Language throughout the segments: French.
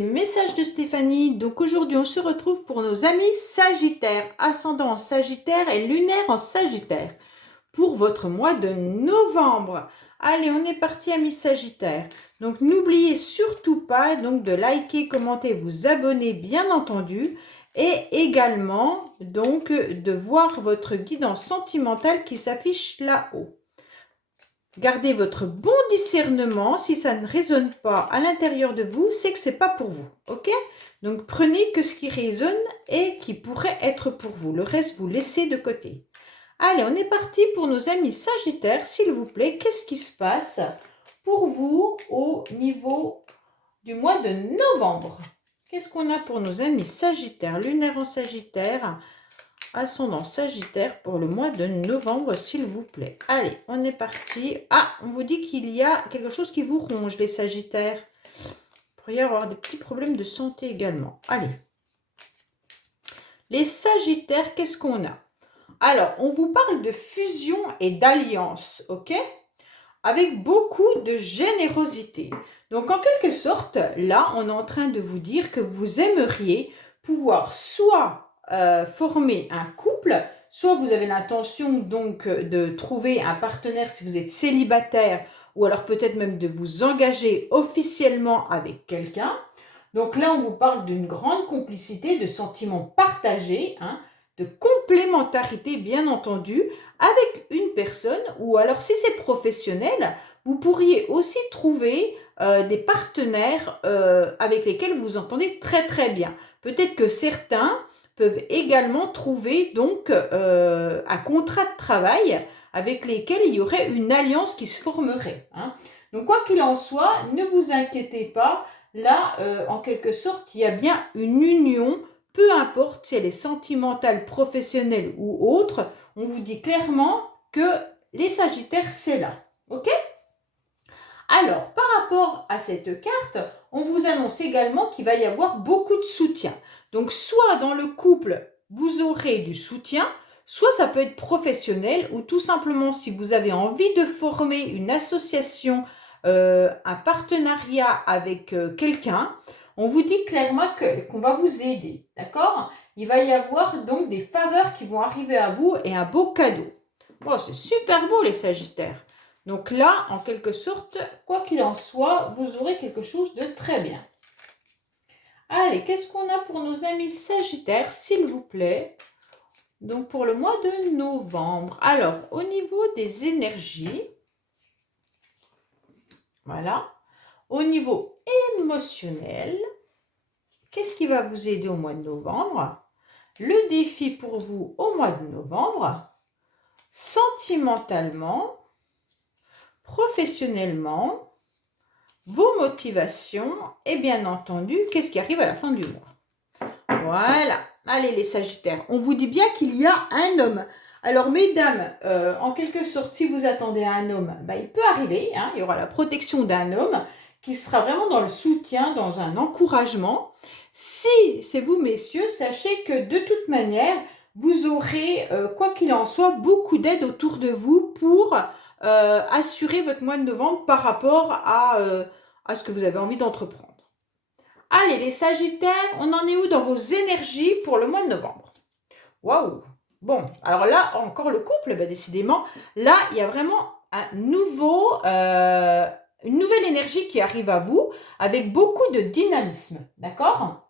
des messages de Stéphanie. Donc aujourd'hui, on se retrouve pour nos amis Sagittaires, ascendant en Sagittaire et lunaire en Sagittaire, pour votre mois de novembre. Allez, on est parti, amis Sagittaires. Donc n'oubliez surtout pas donc de liker, commenter, vous abonner, bien entendu, et également donc de voir votre guidance sentimentale qui s'affiche là-haut. Gardez votre bon discernement. Si ça ne résonne pas à l'intérieur de vous, c'est que ce n'est pas pour vous. Ok? Donc, prenez que ce qui résonne et qui pourrait être pour vous. Le reste, vous laissez de côté. Allez, on est parti pour nos amis Sagittaires. S'il vous plaît, qu'est-ce qui se passe pour vous au niveau du mois de novembre? Qu'est-ce qu'on a pour nos amis Sagittaires? Lunaire en Sagittaire, ascendant Sagittaire pour le mois de novembre, s'il vous plaît. Allez, on est parti. Ah, on vous dit qu'il y a quelque chose qui vous ronge, les Sagittaires. Vous pourriez avoir des petits problèmes de santé également. Allez. Les Sagittaires, qu'est-ce qu'on a? Alors, on vous parle de fusion et d'alliance, ok? Avec beaucoup de générosité. Donc, en quelque sorte, là, on est en train de vous dire que vous aimeriez pouvoir soit former un couple, soit vous avez l'intention donc de trouver un partenaire si vous êtes célibataire, ou alors peut-être même de vous engager officiellement avec quelqu'un. Donc là, on vous parle d'une grande complicité, de sentiments partagés, hein, de complémentarité bien entendu, avec une personne, ou alors si c'est professionnel, vous pourriez aussi trouver des partenaires avec lesquels vous entendez très très bien. Peut-être que certains peuvent également trouver donc un contrat de travail avec lesquels il y aurait une alliance qui se formerait. Hein. Donc quoi qu'il en soit, ne vous inquiétez pas, là en quelque sorte il y a bien une union, peu importe si elle est sentimentale, professionnelle ou autre, on vous dit clairement que les Sagittaires c'est là. Ok ? Alors, par rapport à cette carte, on vous annonce également qu'il va y avoir beaucoup de soutien. Donc, soit dans le couple, vous aurez du soutien, soit ça peut être professionnel, ou tout simplement si vous avez envie de former une association, un partenariat avec quelqu'un, on vous dit clairement qu'on va vous aider, d'accord? Il va y avoir donc des faveurs qui vont arriver à vous et un beau cadeau. Bon, c'est super beau les Sagittaires. Donc là, en quelque sorte, quoi qu'il en soit, vous aurez quelque chose de très bien. Allez, qu'est-ce qu'on a pour nos amis Sagittaires, s'il vous plaît? Donc pour le mois de novembre. Alors, au niveau des énergies, voilà. Au niveau émotionnel, qu'est-ce qui va vous aider au mois de novembre? Le défi pour vous au mois de novembre, sentimentalement, professionnellement, vos motivations et bien entendu, qu'est-ce qui arrive à la fin du mois. Voilà. Allez les Sagittaires, on vous dit bien qu'il y a un homme. Alors mesdames, en quelque sorte, si vous attendez un homme, il peut arriver, hein, il y aura la protection d'un homme qui sera vraiment dans le soutien, dans un encouragement. Si c'est vous messieurs, sachez que de toute manière, vous aurez, quoi qu'il en soit, beaucoup d'aide autour de vous pour assurer votre mois de novembre par rapport à ce que vous avez envie d'entreprendre. Allez, les Sagittaires, on en est où dans vos énergies pour le mois de novembre? Waouh! Bon, alors là, encore le couple, décidément, là, il y a vraiment une nouvelle énergie qui arrive à vous avec beaucoup de dynamisme, d'accord?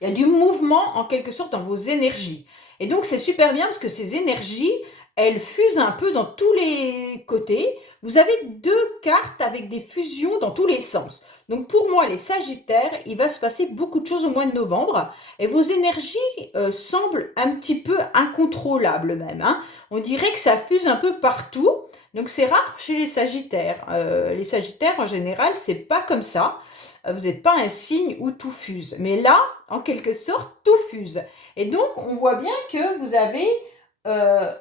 Il y a du mouvement, en quelque sorte, dans vos énergies. Et donc, c'est super bien parce que ces énergies, elles fusent un peu dans tous les côtés. Vous avez deux cartes avec des fusions dans tous les sens. Donc, pour moi, les Sagittaires, il va se passer beaucoup de choses au mois de novembre. Et vos énergies semblent un petit peu incontrôlables même. Hein. On dirait que ça fuse un peu partout. Donc, c'est rare chez les Sagittaires. Les Sagittaires, en général, c'est pas comme ça. Vous n'êtes pas un signe où tout fuse. Mais là, en quelque sorte, tout fuse. Et donc, on voit bien que vous avez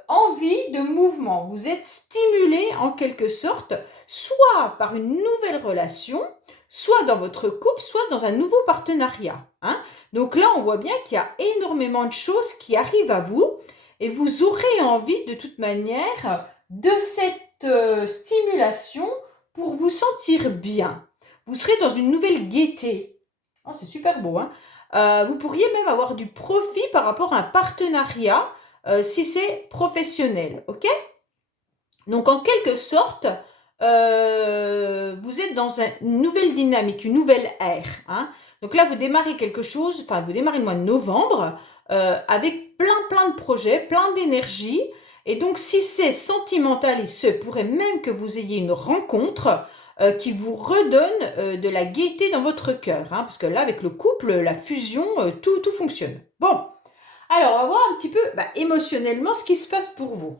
envie de mouvement. Vous êtes stimulé en quelque sorte, soit par une nouvelle relation, soit dans votre couple, soit dans un nouveau partenariat. Hein. Donc là, on voit bien qu'il y a énormément de choses qui arrivent à vous et vous aurez envie de toute manière de cette stimulation pour vous sentir bien. Vous serez dans une nouvelle gaieté. Oh, c'est super beau, hein. Vous pourriez même avoir du profit par rapport à un partenariat si c'est professionnel, ok? Donc, en quelque sorte, vous êtes dans une nouvelle dynamique, une nouvelle ère, hein. Donc là, vous démarrez quelque chose, enfin, vous démarrez le mois de novembre avec plein de projets, plein d'énergie. Et donc, si c'est sentimental, il se pourrait même que vous ayez une rencontre qui vous redonne de la gaieté dans votre cœur, hein, parce que là, avec le couple, la fusion, tout fonctionne. Bon, alors, on va voir un petit peu émotionnellement ce qui se passe pour vous.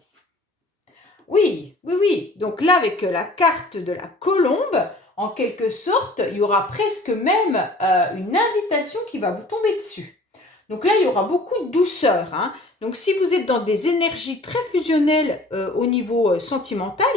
Oui, oui, oui. Donc là, avec la carte de la colombe, en quelque sorte, il y aura presque même une invitation qui va vous tomber dessus. Donc là, il y aura beaucoup de douceur, hein. Donc si vous êtes dans des énergies très fusionnelles au niveau sentimental,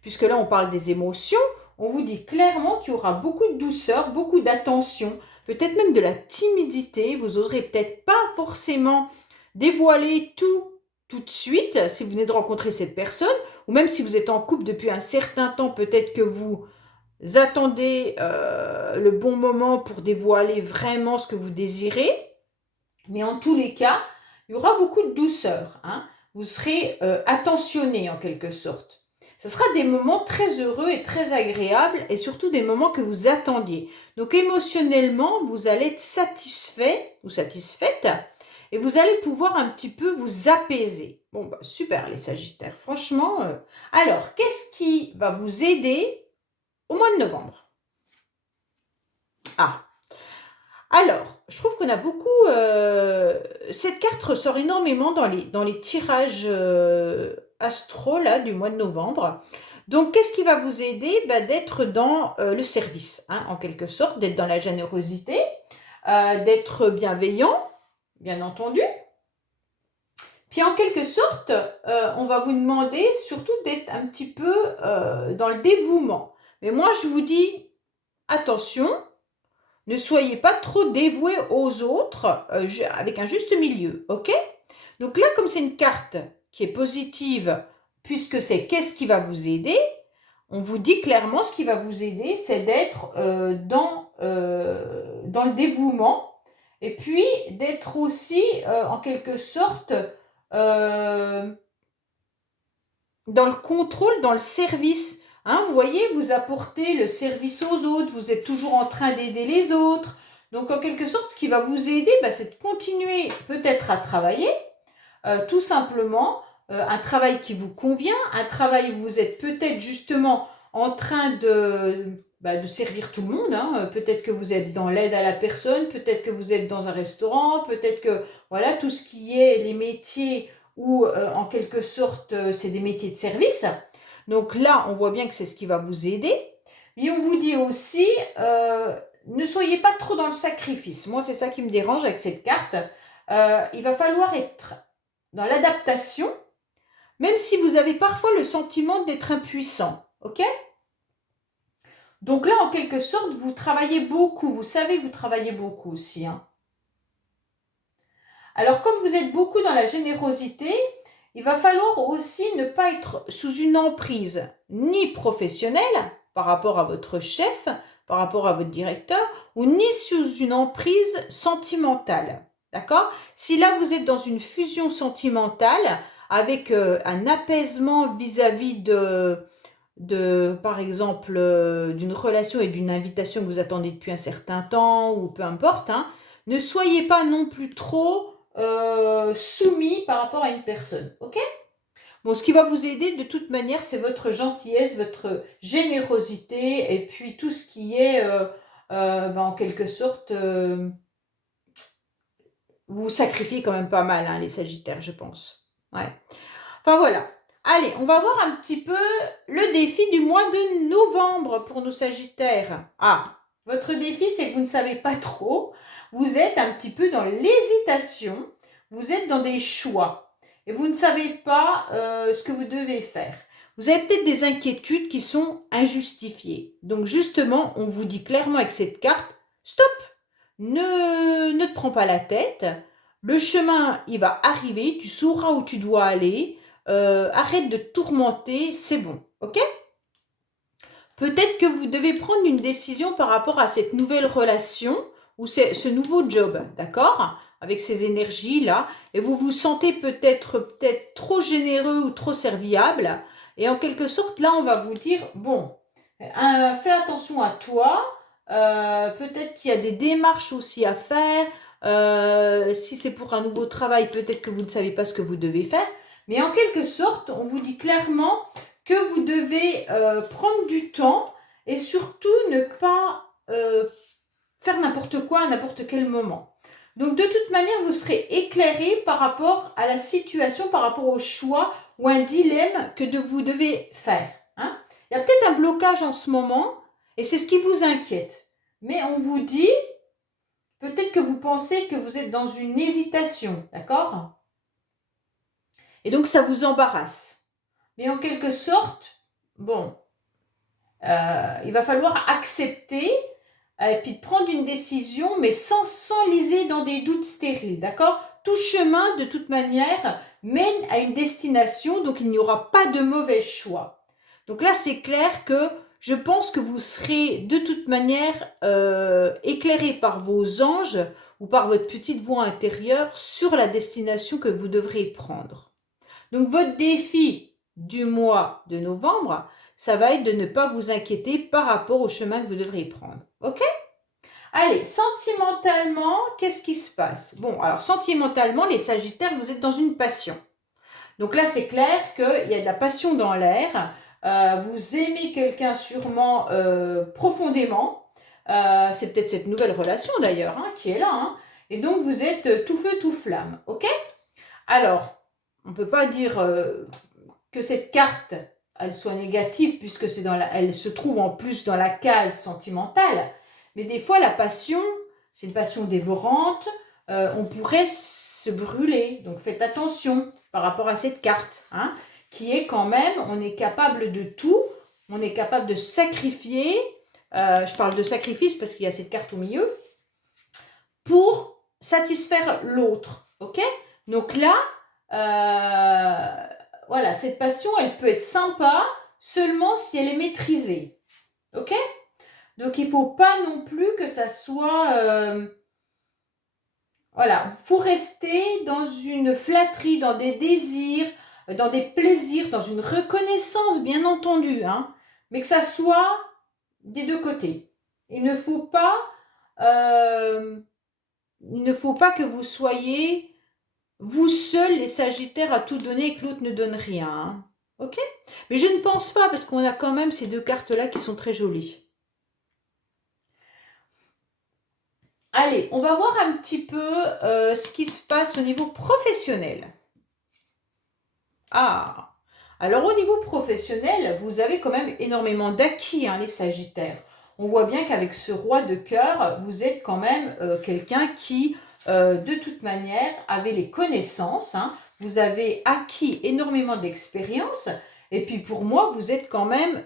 puisque là, on parle des émotions, on vous dit clairement qu'il y aura beaucoup de douceur, beaucoup d'attention, peut-être même de la timidité. Vous n'oserez peut-être pas forcément dévoiler tout de suite si vous venez de rencontrer cette personne, ou même si vous êtes en couple depuis un certain temps, peut-être que vous attendez le bon moment pour dévoiler vraiment ce que vous désirez. Mais en tous les cas, il y aura beaucoup de douceur, hein. Vous serez attentionné en quelque sorte. Ce sera des moments très heureux et très agréables et surtout des moments que vous attendiez. Donc émotionnellement, vous allez être satisfait ou satisfaite et vous allez pouvoir un petit peu vous apaiser. Bon, bah, super les Sagittaires, franchement. Alors, qu'est-ce qui va vous aider au mois de novembre? Ah, alors, je trouve qu'on a beaucoup... cette carte ressort énormément dans les tirages astro là, du mois de novembre. Donc, qu'est-ce qui va vous aider? D'être dans le service, hein, en quelque sorte, d'être dans la générosité, d'être bienveillant, bien entendu. Puis, en quelque sorte, on va vous demander surtout d'être un petit peu dans le dévouement. Mais moi, je vous dis, attention, ne soyez pas trop dévoués aux autres avec un juste milieu, ok? Donc là, comme c'est une carte qui est positive, puisque c'est qu'est-ce qui va vous aider, on vous dit clairement ce qui va vous aider, c'est d'être dans le dévouement et puis d'être aussi en quelque sorte dans le contrôle, dans le service. Hein, vous voyez, vous apportez le service aux autres, vous êtes toujours en train d'aider les autres. Donc, en quelque sorte, ce qui va vous aider, c'est de continuer peut-être à travailler, tout simplement, un travail qui vous convient, un travail où vous êtes peut-être justement en train de servir tout le monde. Hein. Peut-être que vous êtes dans l'aide à la personne, peut-être que vous êtes dans un restaurant, peut-être que, voilà, tout ce qui est les métiers où, en quelque sorte, c'est des métiers de service. Donc là, on voit bien que c'est ce qui va vous aider. Et on vous dit aussi, ne soyez pas trop dans le sacrifice. Moi, c'est ça qui me dérange avec cette carte. Il va falloir être dans l'adaptation, même si vous avez parfois le sentiment d'être impuissant. Ok? Donc là, en quelque sorte, vous travaillez beaucoup. Vous savez que vous travaillez beaucoup aussi. Hein. Alors, comme vous êtes beaucoup dans la générosité, il va falloir aussi ne pas être sous une emprise ni professionnelle par rapport à votre chef, par rapport à votre directeur, ou ni sous une emprise sentimentale. D'accord? Si là, vous êtes dans une fusion sentimentale avec un apaisement vis-à-vis par exemple, d'une relation et d'une invitation que vous attendez depuis un certain temps, ou peu importe, hein, ne soyez pas non plus trop soumis par rapport à une personne, ok? Bon, ce qui va vous aider de toute manière, c'est votre gentillesse, votre générosité, et puis tout ce qui est, en quelque sorte, vous sacrifiez quand même pas mal, hein, les Sagittaires, je pense. Ouais. Enfin voilà. Allez, on va voir un petit peu le défi du mois de novembre pour nos Sagittaires. Ah, votre défi, c'est que vous ne savez pas trop. Vous êtes un petit peu dans l'hésitation. Vous êtes dans des choix. Et vous ne savez pas ce que vous devez faire. Vous avez peut-être des inquiétudes qui sont injustifiées. Donc justement, on vous dit clairement avec cette carte, stop, ne te prends pas la tête. Le chemin, il va arriver. Tu sauras où tu dois aller. Arrête de tourmenter, c'est bon, ok? Peut-être que vous devez prendre une décision par rapport à cette nouvelle relation ou ce nouveau job, d'accord? Avec ces énergies-là, et vous vous sentez peut-être trop généreux ou trop serviable, et en quelque sorte, là, on va vous dire, bon, fais attention à toi, peut-être qu'il y a des démarches aussi à faire, si c'est pour un nouveau travail, peut-être que vous ne savez pas ce que vous devez faire, mais en quelque sorte, on vous dit clairement que vous devez prendre du temps et surtout ne pas faire n'importe quoi à n'importe quel moment. Donc de toute manière, vous serez éclairé par rapport à la situation, par rapport au choix ou un dilemme que vous devez faire. Hein. Il y a peut-être un blocage en ce moment et c'est ce qui vous inquiète. Mais on vous dit, peut-être que vous pensez que vous êtes dans une hésitation, d'accord? Et donc ça vous embarrasse. Mais en quelque sorte, bon, il va falloir accepter et puis prendre une décision, mais sans s'enliser dans des doutes stériles, d'accord? Tout chemin, de toute manière, mène à une destination, donc il n'y aura pas de mauvais choix. Donc là, c'est clair que je pense que vous serez de toute manière éclairé par vos anges ou par votre petite voix intérieure sur la destination que vous devrez prendre. Donc votre défi du mois de novembre, ça va être de ne pas vous inquiéter par rapport au chemin que vous devrez prendre. Ok? Allez, sentimentalement, qu'est-ce qui se passe? Bon, alors sentimentalement, les Sagittaires, vous êtes dans une passion. Donc là, c'est clair qu'il y a de la passion dans l'air. Vous aimez quelqu'un sûrement profondément. C'est peut-être cette nouvelle relation d'ailleurs hein, qui est là. Hein. Et donc, vous êtes tout feu, tout flamme. Ok? Alors, on ne peut pas dire que cette carte, elle soit négative puisque elle se trouve en plus dans la case sentimentale. Mais des fois, la passion, c'est une passion dévorante. On pourrait se brûler. Donc, faites attention par rapport à cette carte, hein, qui est quand même, on est capable de tout. On est capable de sacrifier. Je parle de sacrifice parce qu'il y a cette carte au milieu. Pour satisfaire l'autre. Ok? Donc là, voilà, cette passion, elle peut être sympa seulement si elle est maîtrisée. Ok? Donc, il ne faut pas non plus que ça soit... voilà, il faut rester dans une flatterie, dans des désirs, dans des plaisirs, dans une reconnaissance, bien entendu, hein, mais que ça soit des deux côtés. Il ne faut pas que vous soyez vous seuls les Sagittaires à tout donner et que l'autre ne donne rien. Hein. Ok? Mais je ne pense pas parce qu'on a quand même ces deux cartes-là qui sont très jolies. Allez, on va voir un petit peu ce qui se passe au niveau professionnel. Ah! Alors au niveau professionnel, vous avez quand même énormément d'acquis, hein, les Sagittaires. On voit bien qu'avec ce roi de cœur, vous êtes quand même quelqu'un qui, de toute manière, avait les connaissances. Hein. Vous avez acquis énormément d'expérience. Et puis pour moi, vous êtes quand même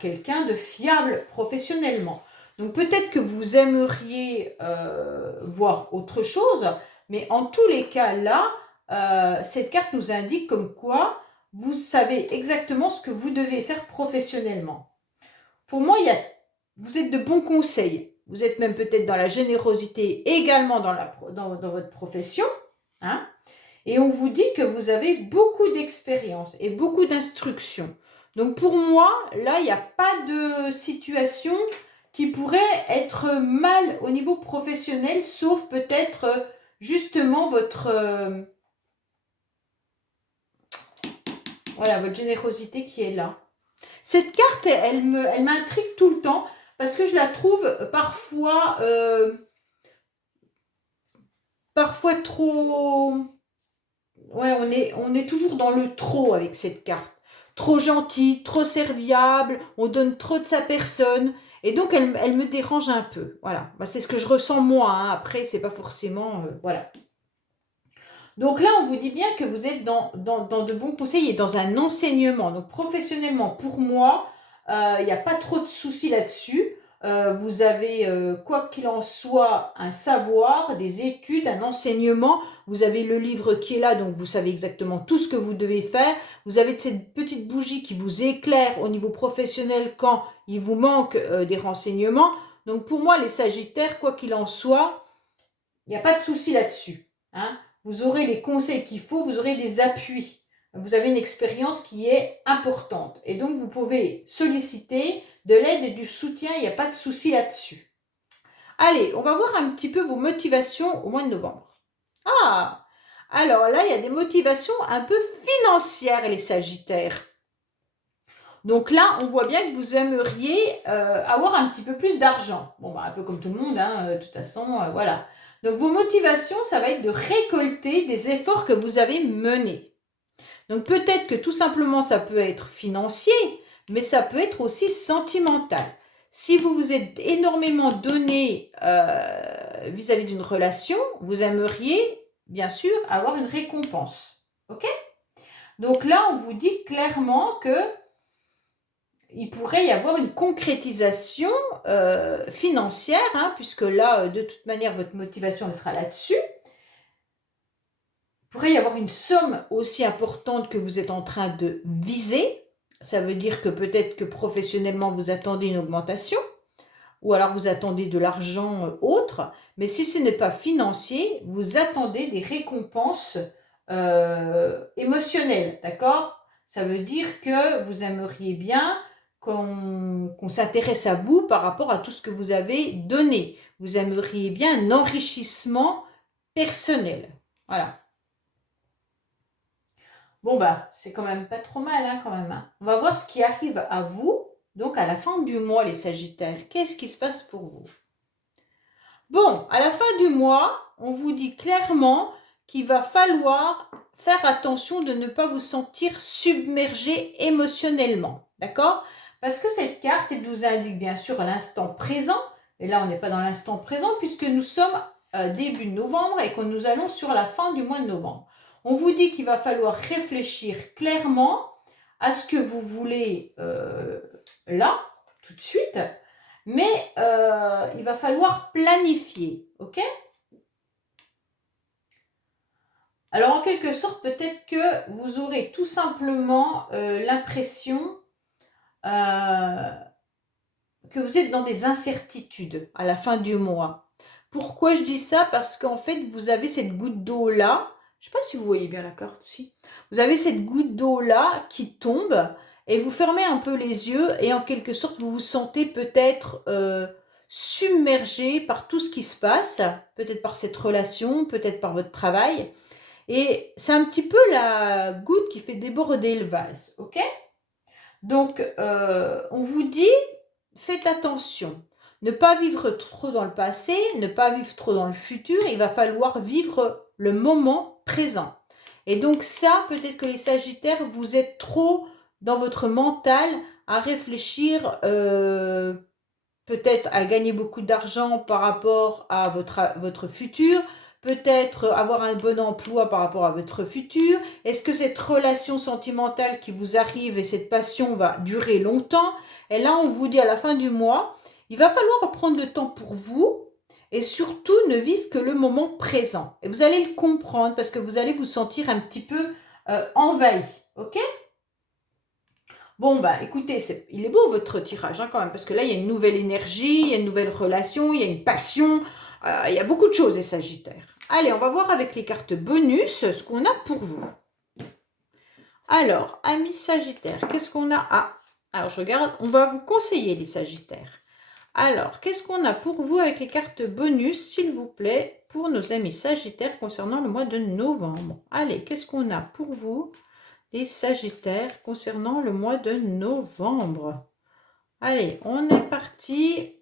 quelqu'un de fiable professionnellement. Donc peut-être que vous aimeriez voir autre chose, mais en tous les cas là, cette carte nous indique comme quoi vous savez exactement ce que vous devez faire professionnellement. Pour moi, vous êtes de bons conseils. Vous êtes même peut-être dans la générosité également dans votre profession. Hein, et on vous dit que vous avez beaucoup d'expérience et beaucoup d'instruction. Donc pour moi, là, il n'y a pas de situation qui pourrait être mal au niveau professionnel, sauf peut-être justement votre générosité qui est là. Cette carte, elle m'intrigue tout le temps parce que je la trouve parfois trop... Ouais, on est toujours dans le trop avec cette carte. Trop gentil, trop serviable, on donne trop de sa personne. Et donc, elle me dérange un peu. Voilà, c'est ce que je ressens moi. Hein. Après, c'est pas forcément... voilà. Donc là, on vous dit bien que vous êtes dans de bons conseils et dans un enseignement. Donc professionnellement, pour moi, il n'y a pas trop de soucis là-dessus. Vous avez, quoi qu'il en soit, un savoir, des études, un enseignement. Vous avez le livre qui est là, donc vous savez exactement tout ce que vous devez faire. Vous avez cette petite bougie qui vous éclaire au niveau professionnel quand il vous manque des renseignements. Donc, pour moi, les Sagittaires, quoi qu'il en soit, il n'y a pas de souci là-dessus. Hein. Vous aurez les conseils qu'il faut, vous aurez des appuis. Vous avez une expérience qui est importante. Et donc, vous pouvez solliciter de l'aide et du soutien, il n'y a pas de souci là-dessus. Allez, on va voir un petit peu vos motivations au mois de novembre. Ah, alors là, il y a des motivations un peu financières, les Sagittaires. Donc là, on voit bien que vous aimeriez avoir un petit peu plus d'argent. Bon, bah, un peu comme tout le monde, hein, de toute façon, voilà. Donc vos motivations, ça va être de récolter des efforts que vous avez menés. Donc peut-être que tout simplement, ça peut être financier, mais ça peut être aussi sentimental. Si vous vous êtes énormément donné vis-à-vis d'une relation, vous aimeriez, bien sûr, avoir une récompense. OK? Donc là, on vous dit clairement que il pourrait y avoir une concrétisation financière, hein, puisque là, de toute manière, votre motivation elle sera là-dessus. Il pourrait y avoir une somme aussi importante que vous êtes en train de viser. Ça veut dire que peut-être que professionnellement, vous attendez une augmentation, ou alors vous attendez de l'argent autre. Mais si ce n'est pas financier, vous attendez des récompenses émotionnelles, d'accord? Ça veut dire que vous aimeriez bien qu'on s'intéresse à vous par rapport à tout ce que vous avez donné. Vous aimeriez bien un enrichissement personnel. Voilà. Bon, bah, c'est quand même pas trop mal, hein, quand même. Hein. On va voir ce qui arrive à vous, donc à la fin du mois, les Sagittaires. Qu'est-ce qui se passe pour vous? Bon, à la fin du mois, on vous dit clairement qu'il va falloir faire attention de ne pas vous sentir submergé émotionnellement. D'accord? Parce que cette carte, elle nous indique bien sûr l'instant présent. Et là, on n'est pas dans l'instant présent puisque nous sommes début novembre et que nous allons sur la fin du mois de novembre. On vous dit qu'il va falloir réfléchir clairement à ce que vous voulez là, tout de suite. Mais il va falloir planifier, ok? Alors, en quelque sorte, peut-être que vous aurez tout simplement l'impression que vous êtes dans des incertitudes à la fin du mois. Pourquoi je dis ça? Parce qu'en fait, vous avez cette goutte d'eau-là. Je ne sais pas si vous voyez bien la carte aussi. Vous avez cette goutte d'eau-là qui tombe et vous fermez un peu les yeux et en quelque sorte, vous vous sentez peut-être submergé par tout ce qui se passe, peut-être par cette relation, peut-être par votre travail. Et c'est un petit peu la goutte qui fait déborder le vase, ok? Donc, on vous dit, faites attention. Ne pas vivre trop dans le passé, ne pas vivre trop dans le futur. Il va falloir vivre le moment présent. Et donc ça, peut-être que les Sagittaires, vous êtes trop dans votre mental à réfléchir peut-être à gagner beaucoup d'argent par rapport à votre futur, peut-être avoir un bon emploi par rapport à votre futur. Est-ce que cette relation sentimentale qui vous arrive et cette passion va durer longtemps? Et là, on vous dit à la fin du mois, il va falloir prendre le temps pour vous et surtout ne vivre que le moment présent. Et vous allez le comprendre parce que vous allez vous sentir un petit peu envahi. Ok? Bon, bah écoutez, il est beau votre tirage hein, quand même, parce que là, il y a une nouvelle énergie, il y a une nouvelle relation, il y a une passion, il y a beaucoup de choses, les Sagittaires. Allez, on va voir avec les cartes bonus ce qu'on a pour vous. Alors, amis Sagittaires, qu'est-ce qu'on a? Ah, alors je regarde, on va vous conseiller les Sagittaires. Alors, qu'est-ce qu'on a pour vous avec les cartes bonus, s'il vous plaît, pour nos amis Sagittaires concernant le mois de novembre? Allez, qu'est-ce qu'on a pour vous les Sagittaires concernant le mois de novembre? Allez, on est parti.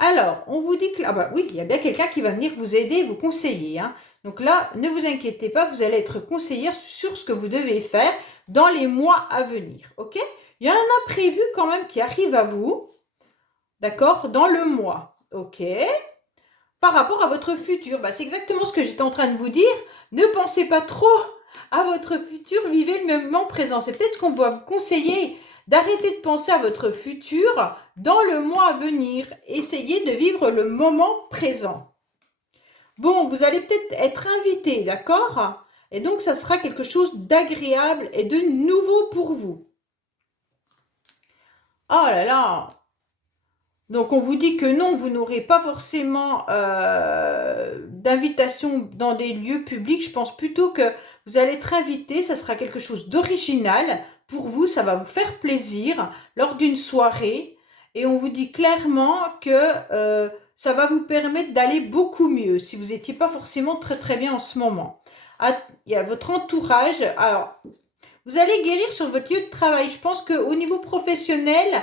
Alors, on vous dit que... Ah bah oui, il y a bien quelqu'un qui va venir vous aider, vous conseiller. Hein. Donc là, ne vous inquiétez pas, vous allez être conseillère sur ce que vous devez faire dans les mois à venir. Ok? Il y a un imprévu quand même qui arrive à vous. D'accord? Dans le mois. Ok? Par rapport à votre futur. Bah, c'est exactement ce que j'étais en train de vous dire. Ne pensez pas trop à votre futur, vivez le moment présent. C'est peut-être qu'on va vous conseiller d'arrêter de penser à votre futur dans le mois à venir. Essayez de vivre le moment présent. Bon, vous allez peut-être être invité, d'accord? Et donc, ça sera quelque chose d'agréable et de nouveau pour vous. Oh là là! Donc, on vous dit que non, vous n'aurez pas forcément d'invitation dans des lieux publics. Je pense plutôt que vous allez être invité, ça sera quelque chose d'original pour vous, ça va vous faire plaisir lors d'une soirée. Et on vous dit clairement que ça va vous permettre d'aller beaucoup mieux si vous n'étiez pas forcément très très bien en ce moment. Ah, il y a votre entourage. Alors, vous allez guérir sur votre lieu de travail. Je pense qu'au niveau professionnel,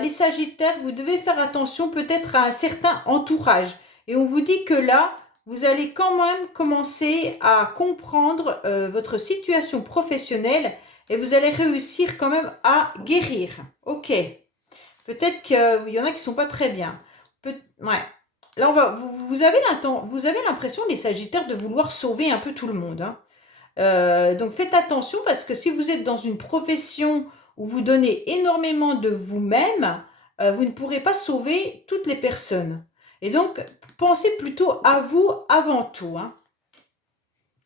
les Sagittaires, vous devez faire attention peut-être à un certain entourage. Et on vous dit que là, vous allez quand même commencer à comprendre votre situation professionnelle et vous allez réussir quand même à guérir. Ok. Peut-être qu'il y en a qui ne sont pas très bien. Ouais. Là, vous avez l'impression, les Sagittaires, de vouloir sauver un peu tout le monde, hein. Donc faites attention parce que si vous êtes dans une profession où vous donnez énormément de vous-même, vous ne pourrez pas sauver toutes les personnes. Et donc, pensez plutôt à vous avant tout, hein.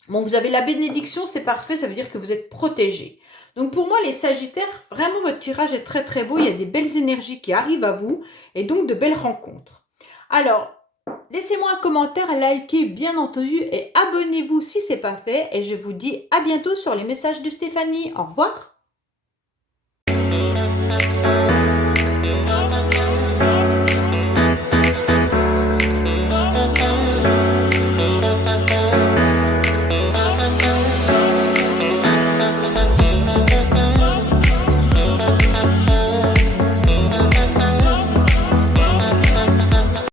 Bon, vous avez la bénédiction, c'est parfait, ça veut dire que vous êtes protégés. Donc pour moi, les Sagittaires, vraiment votre tirage est très très beau, il y a des belles énergies qui arrivent à vous et donc de belles rencontres. Alors, laissez-moi un commentaire, likez bien entendu et abonnez-vous si ce n'est pas fait. Et je vous dis à bientôt sur les messages de Stéphanie. Au revoir.